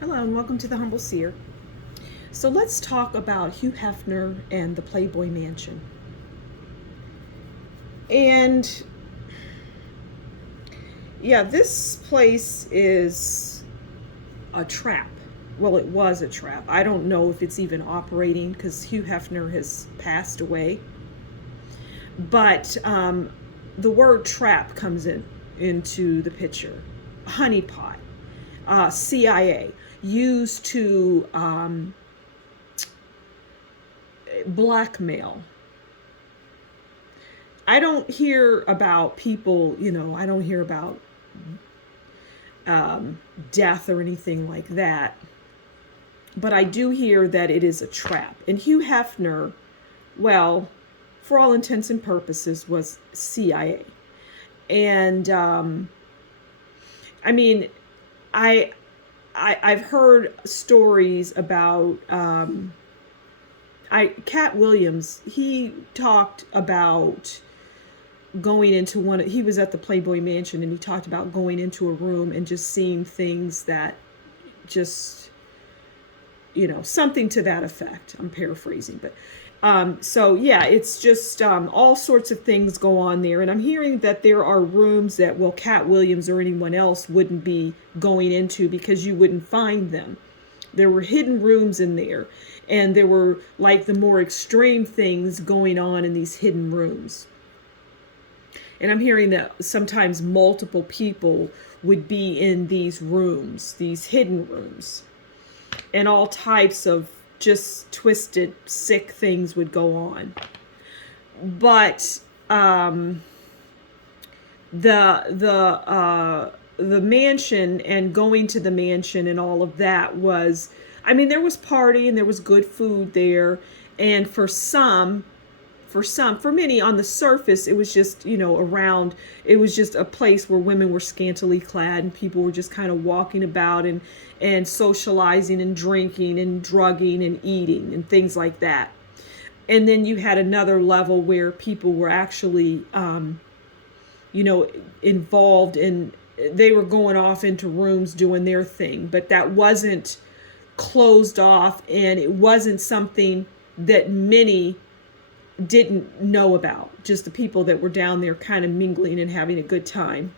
Hello and welcome to the Humble Seer. So let's talk about Hugh Hefner and the Playboy Mansion. And yeah, this place is a trap. Well, it was a trap. I don't know if it's even operating because Hugh Hefner has passed away. But the word trap comes into the picture. Honeypot, CIA, used to blackmail. I don't hear about people, I don't hear about death or anything like that. But I do hear that it is a trap. And Hugh Hefner, well, for all intents and purposes, was CIA. And I mean, I've heard stories about Cat Williams. He talked about going into he was at the Playboy Mansion, and he talked about going into a room and just seeing things that just, something to that effect. I'm paraphrasing, but so yeah, it's just all sorts of things go on there. And I'm hearing that there are rooms that, well, Cat Williams or anyone else wouldn't be going into because you wouldn't find them. There were hidden rooms in there, and there were like the more extreme things going on in these hidden rooms. And I'm hearing that sometimes multiple people would be in these rooms, these hidden rooms, and all types of just twisted, sick things would go on. But the mansion and going to the mansion and all of that was, I mean, there was party and there was good food there, and for many on the surface, it was just, it was just a place where women were scantily clad and people were just kind of walking about and socializing and drinking and drugging and eating and things like that. And then you had another level where people were actually, involved in, they were going off into rooms doing their thing, but that wasn't closed off, and it wasn't something that many didn't know about, just the people that were down there kind of mingling and having a good time.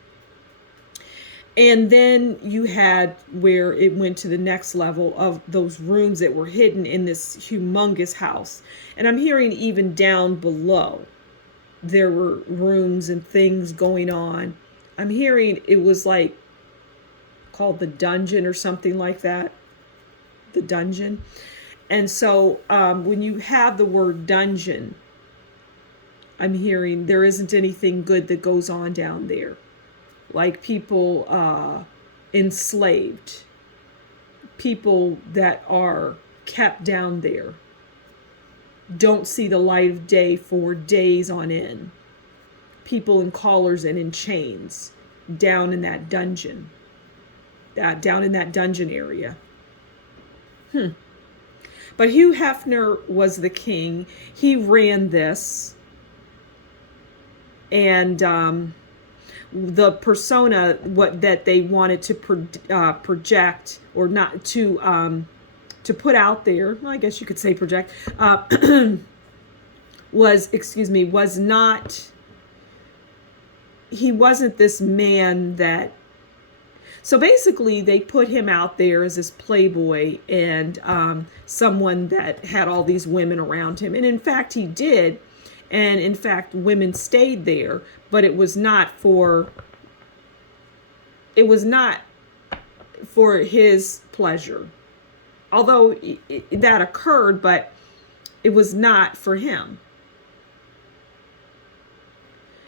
And then you had where it went to the next level of those rooms that were hidden in this humongous house. And I'm hearing even down below there were rooms and things going on. I'm hearing it was like called the dungeon or something like that. The dungeon. And so when you have the word dungeon, I'm hearing there isn't anything good that goes on down there. Like people enslaved, people that are kept down there, don't see the light of day for days on end. People in collars and in chains down in that dungeon, down in that dungeon area. But Hugh Hefner was the king. He ran this. And the persona that they wanted to project, or not to put out there, well, I guess you could say project, was not, he wasn't this man that, so basically they put him out there as this playboy and someone that had all these women around him. And in fact, he did. And in fact, women stayed there, but it was not for his pleasure. Although that occurred, but it was not for him.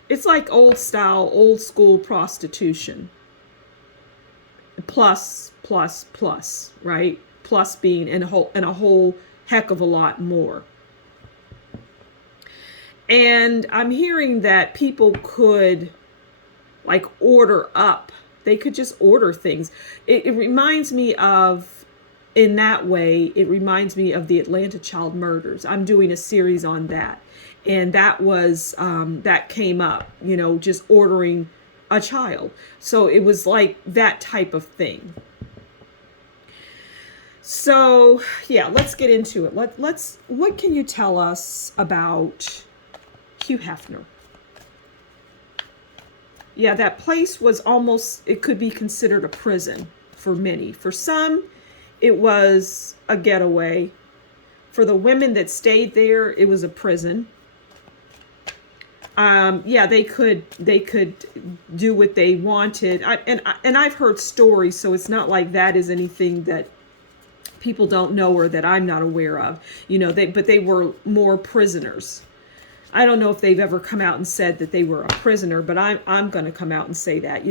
It's like old style, old school prostitution. Plus, right? Plus being in a whole heck of a lot more. And I'm hearing that people could like order up. They could just order things. It reminds me of, in that way, it reminds me of the Atlanta child murders. I'm doing a series on that. And that was, that came up, just ordering a child. So it was like that type of thing. So yeah, let's get into it. Let's. What can you tell us about Hugh Hefner? Yeah, that place was almost, it could be considered a prison for many. For some, it was a getaway. For the women that stayed there, it was a prison. Yeah, they could do what they wanted. And I've heard stories, so it's not like that is anything that people don't know or that I'm not aware of. But they were more prisoners. I don't know if they've ever come out and said that they were a prisoner, but I'm going to come out and say that.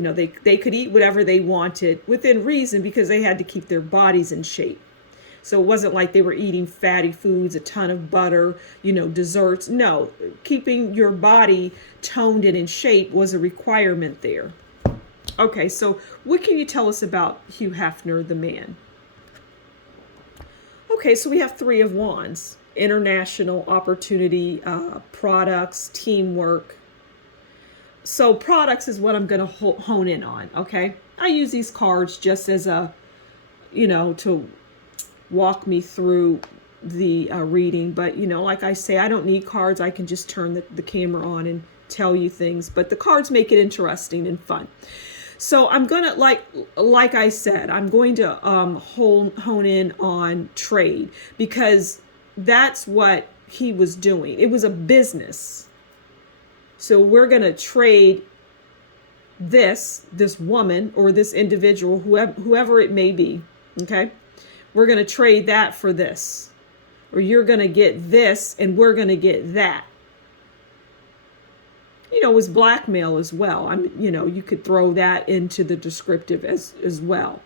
They could eat whatever they wanted within reason because they had to keep their bodies in shape. So it wasn't like they were eating fatty foods, a ton of butter, desserts. No, keeping your body toned and in shape was a requirement there. Okay, so what can you tell us about Hugh Hefner, the man? Okay, so we have 3 of Wands. International opportunity, products, teamwork. So products is what I'm going to hone in on, okay? I use these cards just as to walk me through the reading. But, like I say, I don't need cards. I can just turn the camera on and tell you things. But the cards make it interesting and fun. So I'm going to, like I said, I'm going to hone in on trade because that's what he was doing. It was a business. So we're going to trade this woman or this individual, whoever it may be, okay? We're going to trade that for this. Or you're going to get this and we're going to get that. It was blackmail as well. You could throw that into the descriptive as well.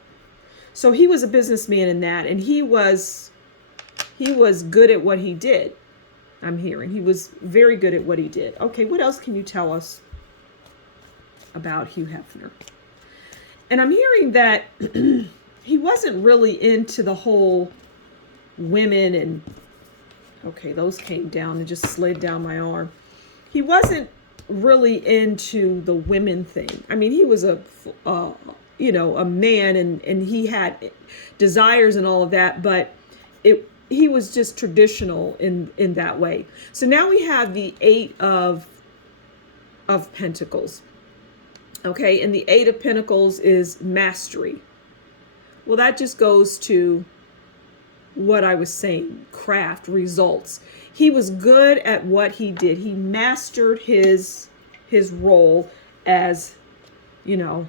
So he was a businessman in that, and he was good at what he did. I'm hearing he was very good at what he did. Okay, what else can you tell us about Hugh Hefner? And I'm hearing that he wasn't really into the whole women and, okay, those came down and just slid down my arm. He wasn't really into the women thing. I mean, he was a man and he had desires and all of that, but he was just traditional in that way. So now we have the 8 of Pentacles. Okay, and the 8 of Pentacles is mastery. Well, that just goes to what I was saying, craft, results. He was good at what he did. He mastered his role as, the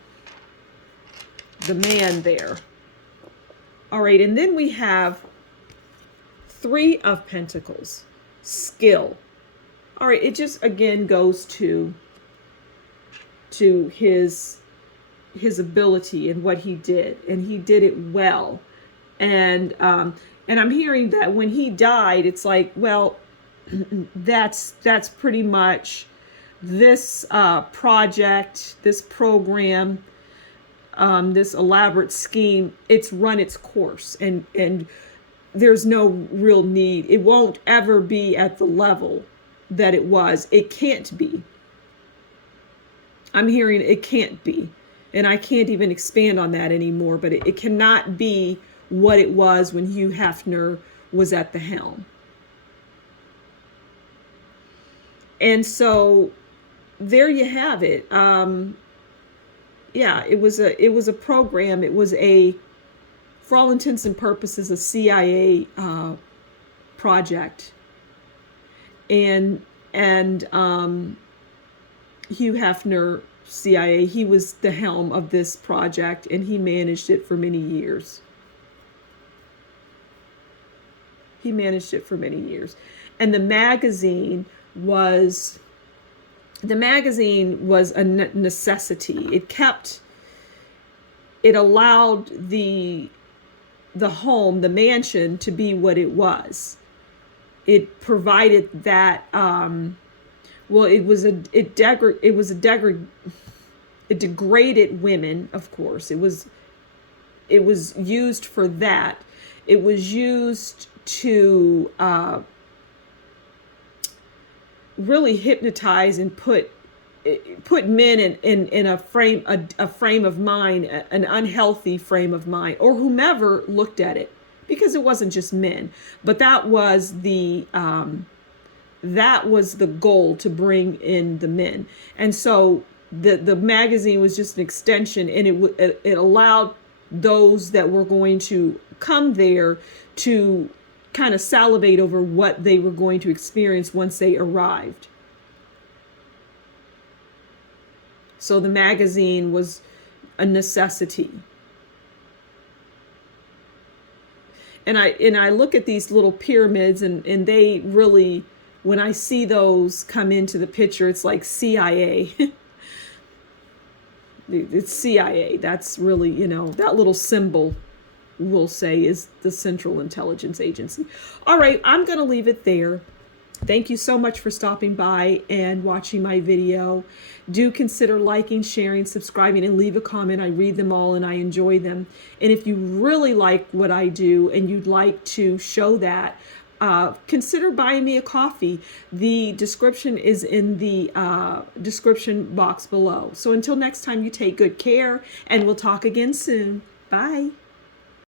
man there. All right, and then we have 3 of Pentacles, skill. All right, it just again goes to his ability and what he did, and he did it well. And I'm hearing that when he died, it's like, well, that's pretty much this project, this program, this elaborate scheme. It's run its course, and there's no real need. It won't ever be at the level that it was. It can't be. I'm hearing it can't be. And I can't even expand on that anymore, but it cannot be what it was when Hugh Hefner was at the helm. And so there you have it. Yeah, it was a program. It was for all intents and purposes, a CIA project. And Hugh Hefner, CIA, he was the helm of this project, and he managed it for many years. And the magazine was a necessity. It allowed the home, the mansion, to be what it was. It provided that it degraded women, of course. It was used for that. It was used to really hypnotize and put men in a frame of mind, an unhealthy frame of mind, or whomever looked at it. because it wasn't just men, but that was the goal, to bring in the men. And so the magazine was just an extension, and it allowed those that were going to come there to kind of salivate over what they were going to experience once they arrived. So the magazine was a necessity. And I look at these little pyramids, and they really, when I see those come into the picture, it's like CIA. It's CIA. That's really, that little symbol, we'll say, is the Central Intelligence Agency. All right, I'm going to leave it there. Thank you so much for stopping by and watching my video. Do consider liking, sharing, subscribing, and leave a comment. I read them all and I enjoy them. And if you really like what I do and you'd like to show that, consider buying me a coffee. The description is in the description box below. So until next time, you take good care, and we'll talk again soon. Bye.